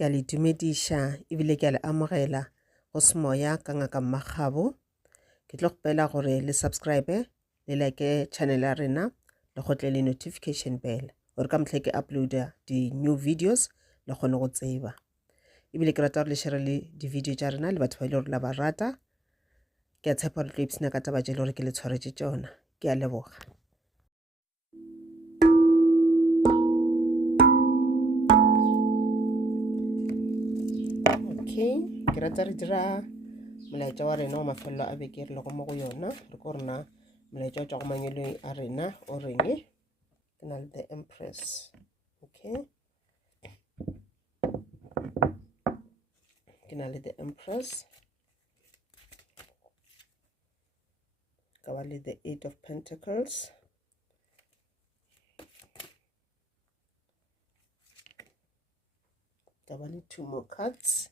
Ke a le dumediša ebile ke a le amogela go semoya ka ngaka Mmakgabo. Ke tlo kgopela gore le subscribe le like channel ya rena le gotle le notification bell gore ka motlha ke uploada di-new videos le kgone go tseba. Ebile ke rata gore le share le di-video tša rena le batho ba ile gore la ba rata. Ke a tshepa gore tlo ipsina ka taba tše le gore ke le tshwaretše tšona. Ke a leboga. Okay, ke rata re dira molaetša wa rena wa mafelelo a beke re lego mo go yona re ko rena molaetša o tšwa go manyelong a rena o reng ke na le the Empress. Okay, ke na le the Empress, ka ba le the Eight of Pentacles, ka ba le two more cards,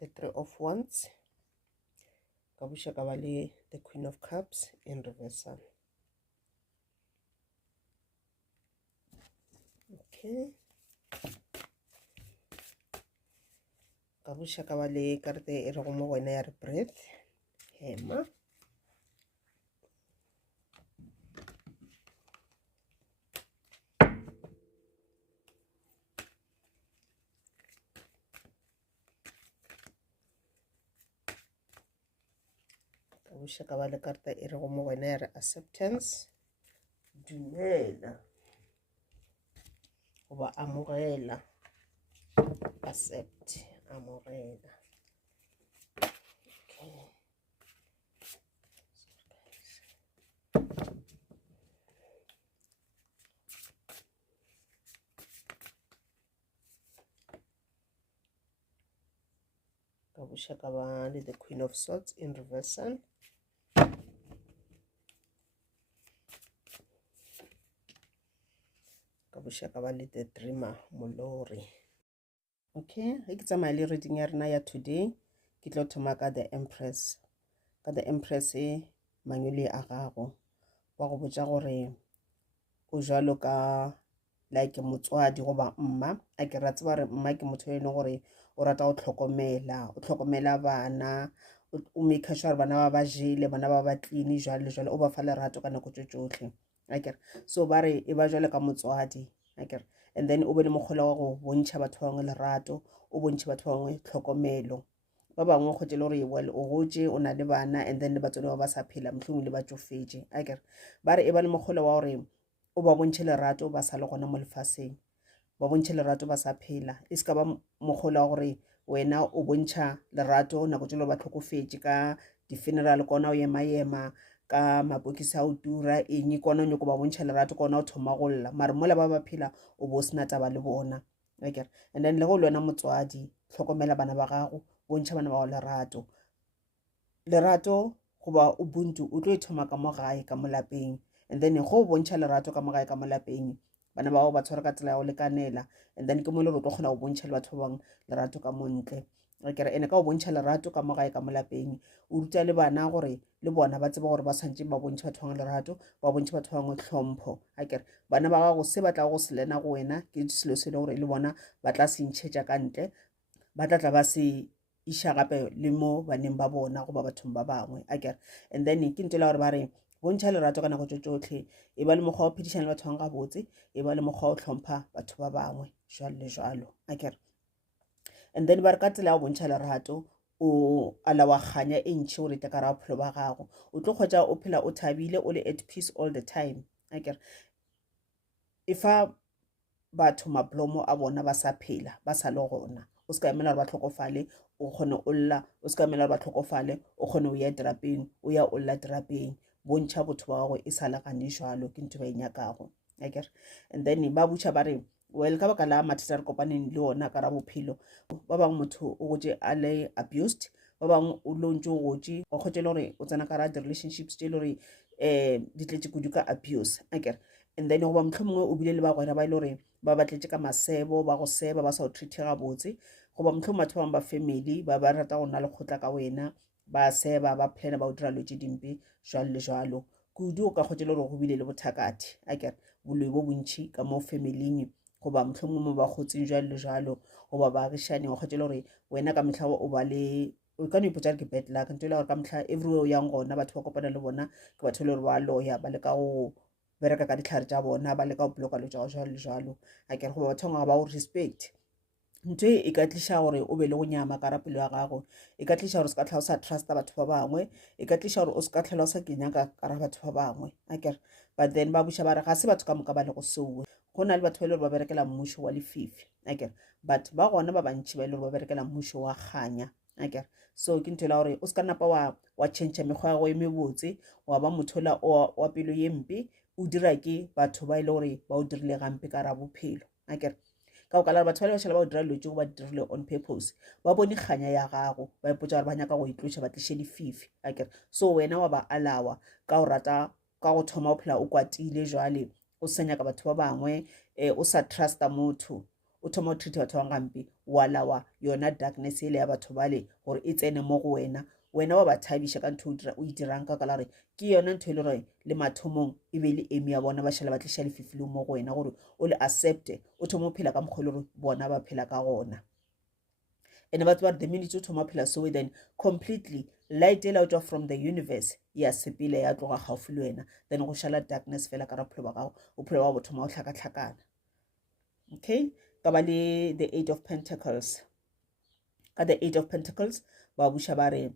the Three of Wands, ka buša ka ba le the Queen of Cups in reversal. Okay, ka buša ka ba le karete e rego mo wena ya re breath, hema. Ka buša ka ba le karete e rego mo wena ya re acceptance, dumela goba amogela, accept, amogela. Okay. Ka buša ka ba le the Queen of Swords in reversal. Ka buša ka ba le the Dreamer molori. Okay, ge ke tsamaya le reading ya rena ya today ke tlo thoma ka the Empress. Ka the Empress manyolo a gago wa go botša gore o jalo ka like motswadi goba mma a ke ratse ba re mma ke motho yo e leng gore o rata go tlhokomela bana, o make sure bana ba jele, bana ba clean jalo le jalo, o ba fa lerato ka nako tše tšohle akere. So ba re e ba jwale ka motswadi akere, and then o be le mokgolo wa go bontšha batho ba bangwe lerato, o bontšhe batho ba bangwe tlhokomelo. Ba bangwe go tšele gore well o gotše o na le bana and then le batsone ba ba sa phela mohlomong le ba tšofetše akere. Ba re e ba le mokgolo wa gore o ba bontšhe lerato ba sa le gona mo lefaseng, ba bontšhe lerato ba sa phela. E se ka ba mokgolo wa gore wena o bontšha lerato nako tšelo ba tlhokofetše ka di-funeral kona o ema ka mapokisi a o tura eng kona o nyako ba bontšha lerato kona o thoma go lla, mare mola ba ba phela o bo sena taba le bona akere. And then le go le wena motswadi tlhokomela bana ba gago, bontšha bana ba go lerato goba ubuntu o tlo e thoma ka mo gae ka mo lapeng, and then go bontšha lerato ka mo gae ka mo lapeng bana ba ba tshwara ka tsela ya go lekanela, and then ke mo le re tlo kgona go bontšha le batho ba bangwe lerato ka montle akere. Ene ka go bontšha lerato ka mo gae ka mo lapeng o ruta le bana gore le bona ba tseba gore ba tshwanetse ba bontšhe batho bangwe lerato, ba bontšhe batho bangwe tlhompho akere. Bana ba gago se ba tla go se lena go wena ke selo se le gore le bona ba tla se ntšhetša ka ntle, ba tla ba se iša gape le mo baneng ba bona goba bathong ba bangwe akere. And then ke ntela gore ba re bontšha lerato ka nako tšohle, e ba le mokgwa wa phedišana le batho bangwe gabotse, e ba le mokgwa wa go tlhompha batho ba bangwe jalo le jalo akere. And then ba re ka tsela ya go bontšha lerato o ala wa kganya e ntšhi gore te ka ra bophelo ba gago, o tlo kgwetša o phela o thabile o le at peace all the time akere. E fa batho maplomo a bona ba sa phela ba sa le gona, o se ka emela gore ba tlhokofale o kgone o lla, o se ka emela gore ba tlhokofale o kgone o ya dirapeng o ya o lla dirapeng, bontšha botho ba gago e sa legane jalo ke ntho ba e nyakago akere. And then ba butšha ba re well ka baka la mathata re kopaneng le ona ka ra bophelo, ba bangwe motho o gotše a le abused, ba bangwe o lo ntse o gotše wa kgotše le gore o tsena ka ra di-relationships tše le gore di tletše kudu ka abuse akere. And then goba motlho mongwe o bile le ba gwera ba ile gore ba batletše ka masebo ba go seba ba sa o treat gabotse, goba motlho batho ba bangwe ba family ba rata go nna le kgotla ka wena ba seba ba plana ba o dira lo tše dimpe jalo le jalo. Kudu o ka kgotše le gore go bile le bothakati akere boloi bo bontšhi ka mo familing goba mohlomongwe mo ba gotseng jalo le jalo goba baagišane wa kgwetše le gore wena ka mehla o ba le o ka no ipotsa ke bad luck ntho e le gore ka mehla everywhere o yang gona batho ba kopana le bona ke batho le gore ba lawyer ba le ka go bereka ka ditlhare tša bona ba le ka go bloka lo tša jalo le jalo a kere goba batho ga ba go respect ntho e ka tliša gore o be le go nyama ka rapelo ya gago e ka tliša gore o se ka tlhela o sa trusta batho ba bangwe e ka tliša gore o se ka tlhela o sa kenya ka ra batho ba bangwe a kere but then ba buša ba re ga se batho ka moka ba le go sewe go na le batho ba ile gore ba berekela mmušo wa lefifi a kere but ba gona ba bantši ba ile gore ba berekela mmušo wa kganya a kere so ke ntho la gore o se ka napa wa change mekgwa ya go e mebotse wa ba mothola wa pelo ye mpe o dira ke batho ba ile gore ba o dirile gampe ka ra bophelo a kere ka go kala batho ba le ba šala ba o dira dilo tšeo ba dirile on purpose ba bone kganya ya gago ba ipotsa gore ba nyaka go itloša ba tliše lefifi a kere so wena wa ba alawa ka go rata ka go thoma o phela o kwatile jwale o sa nyaka batho ba bangwe o sa trusta motho o thoma o treat batho ba gampe wa lawa yona darkness ile ya batho bale gore e tsene mo go wena wa ba thabiša ka ntho o e dirang ka kala gore ke yona ntho e le gore le mathomong e be le emi ya bona ba šala ba tliša lefifi le mo go wena gore o le accepte o thoma o phela ka mokgwa le gore bona ba phela ka gona and ba tseba the minute o thoma phela so then completely light ela tswa from the universe ya sepile ya tloga gaufi le wena then go šala darkness fela ka ra bophelo ba gago o phelo wa bo thoma o tlhakatlhakana okay ka ba le the 8 of pentacles ka the 8 of pentacles ba buša ba re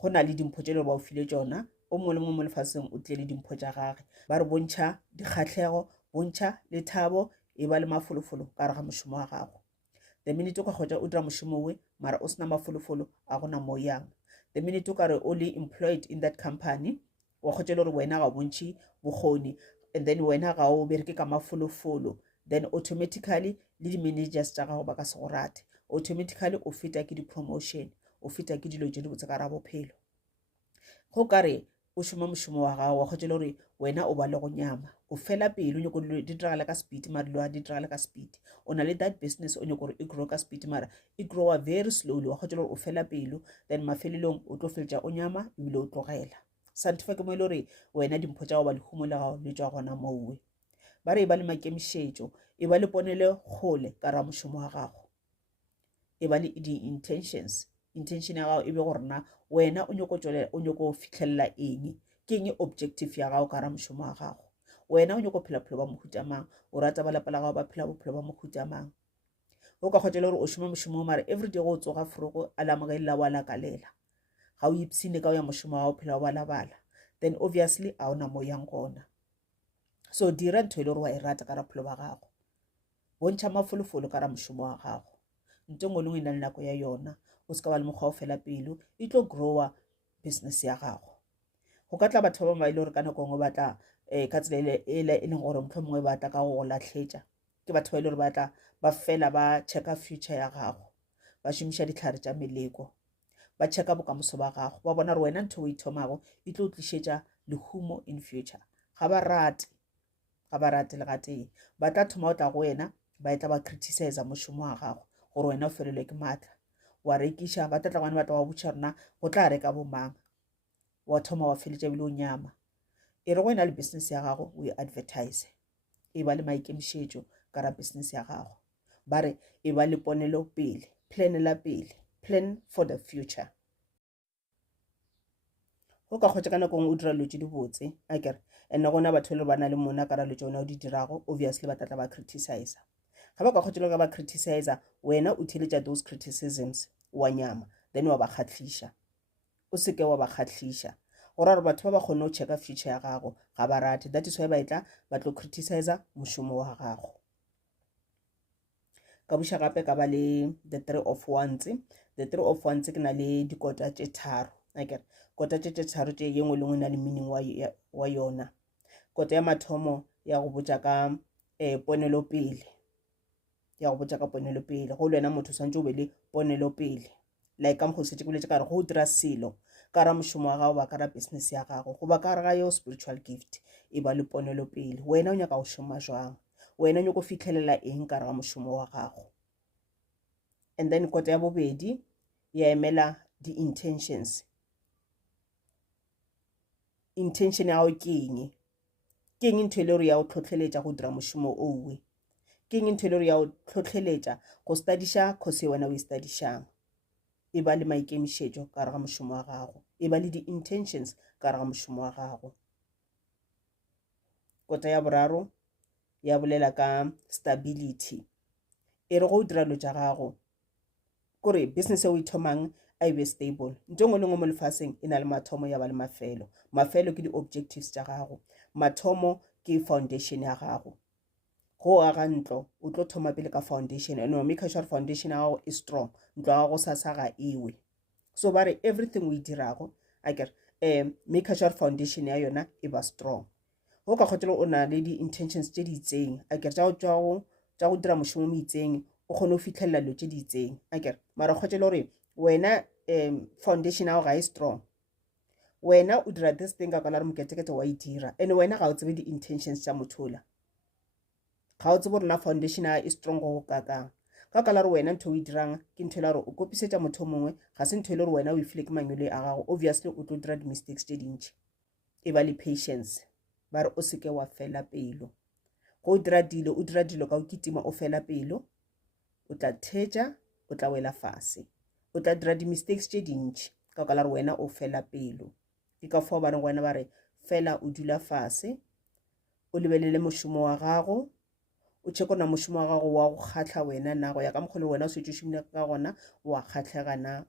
go na le dimpho tše le ba o file tšona o mongwe le mongwe mo lefaseng o tlile le dimpho tša gage ba re bontšha dikgatlhego bontšha le thabo e ba le mafolofolo ka re ga mošomo wa gago the minute o ka kgotsa o dira mošomo we mara o sena mafolofolo a gona mo yang the minute o ka re o le employed in that company wa kgotsa le gore wena ga o bontšhe bokgoni and then wena ga o bereke ka mafolofolo then automatically le di-managers tša gago ba ka se go rate automatically o feta ke di-promotion o feta ke dilo tše di botse ka ra bophelo go kare o šoma mošomo wa gago wa kgotsa le gore wena o ba le go nyama o fela pelo o nyako di diragala ka speed mara dilo a di diragala ka speed o na le that business o nyako gore e grow ka speed mara e growa very slowly wa kgotsa le gore o fela pelo then mafelelong o tlo feletša o nyama ebile o tlogela scientific mo e le gore wena dimpho tša go ba lehumo le gago le tšwa gona mowe ba re e ba le makemišetšo e ba le ponele kgole ka ra mošomo wa gago e ba le di-intentions intention ya gago e be gore na wena o nyako fitlhelela eng ke eng objective ya gago ka ra mošomo wa gago wena o nyako phela bophelo ba mohuta mang o rata ba lapa la gago ba phela bophelo ba mohuta mang o ka kgotsa le gore o šoma mošomo mare everyday go o tsoga foroko a lamogelela wa lakalela ga o ipsine ka o ya mošomo wa gago phela o balabala then obviously a ona mo yang gona so dira ntho e le gore wa e rata ka ra bophelo ba gago bontšha mafolofolo ka ra mošomo wa gago ntho ngwe le ngwe e na le nako ya yona o se ka ba le mokgwa o fela pelo e tlo growa business ya gago go ka tla batho ba bangwe ba ile gore ka nako ngwe batla ka tsela e leng gore motlho mongwe ba tla ka go latlhetša ke batho ba ile gore batla ba fela ba checka future ya gago ba šomiša ditlhare tša meleko ba checka bokamoso ba gago ba bona gore wena ntho o ithomago e tlo o tlišetša lehumo in future ga ba rate le gatee ba tla thoma o tla go wena ba etla ba criticize mošomo wa gago gore wena o felelwe ke maatla wa rekiša ba tla gwane batla wa botša rona go tla reka bomang wa thoma wa feletša bile o nyama e re go ena le business ya gago o e advertise e ba le maikemišetšo ka ra business ya gago ba re e ba le ponelo pele planela pele plan for the future go ka kgotsa ka nako ngwe o dira dilo tše di botse a kere and gona batho le ba na le mona ka ra dilo tšona o di dirago obviously ba tlatla ba criticize ga ba ka kgotsa le ka ba criticize wena o theletša those criticisms wa nyama then wa ba kgatlhiša o seke wa ba kgatlhiša gore gore batho ba ba kgone go checka future ya gago ga ba rate that is why ba etla ba tlo criticize mošomo wa gago ka buša gape ka ba le the 3 of wands the 3 of wands ke na le dikota tše tharo akere kota tše tharo tše ye nngwe le nngwe na le meaning wa yona kota ya mathomo ya go botša ka ponelo pele ya go botša ka ponelo pele go le wena motho swantse o be le ponelo pele like ka mokgwa setse ke boletše ka re go dira selo ka ra mošomo wa gago ba ka ra business ya gago goba ka re ga yo spiritual gift e ba le ponelo pele wena o nyaka go šoma jwang wena o nyako fitlhelela eng ka re ga mošomo wa gago and then kota ya bobedi ya emela di-intentions intention ya gago ke eng ntho e le gore ya go tlhotlheletša go dira mošomo owe ke eng ntho e le gore ya o tlhotlheletša go studiša course wena o e studišang e ba le maikemišetšo ka gare ga mošomo wa gago e ba le di-intentions ka gare ga mošomo wa gago. Kota ya boraro ya bolela ka stability e re go o dira dilo tša gago kore business e o e thomang a e be stable. Ntho ngwe le ngwe mo lefaseng e na le mathomo ya ba le mafelo. Mafelo ke di-objectives tša gago, mathomo ke foundation ya gago. Go aga ntlo o tlo thoma pele ka foundation and make sure foundation ya gago e strong, ntlo ya gago sa ga ewe. So ba re everything o e dirago make sure foundation ya yona e ba strong. Go ka kgotlela o na le di-intentions tse di itseng tša go dira mošomo mo itseng o kgone go fitlhelela dilo tše di itseng mara kgotlela gore wena foundation ya gago ga e strong, wena o dira this thing ka kwala re moketekete wa e dira and wena ga o tsebe di-intentions tša mothola, ga o tsebe gore na foundation ya e strong go kakang ka kwala re wena ntho o e dirang ke ntho e le gore o kopisetša motho mongwe ga se ntho e le gore wena o e file ke mangwele a gago. Obviously o tlo dira di-mistakes tše dintši. E ba le patience, ba re o seke wa fela pelo go o dira dilo ka o kitima o fela pelo o tla thetša o tla wela fase, o tla dira di-mistakes tše dintši ka kwala re wena o fela pelo. Ke ka fao ba reng wena ba re fela o dula fase o lebelele mošomo wa gago, o tšhekona mošomo wa gago wa go kgatlha wena na go ya ka mokgwa wena o se tšošomile ka gona wa kgatlhega na,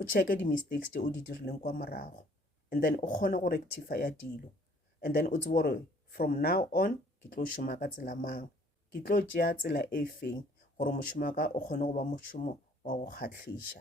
o check di-mistakes tše o di dirileng kwa morago and then o kgone go rectifya dilo and then o tsebe gore from now on ke tlo šoma ka tsela mang, ke tlo tšea tsela e feng gore mošomo wa ka o kgone go ba mošomo wa go kgatlhiša.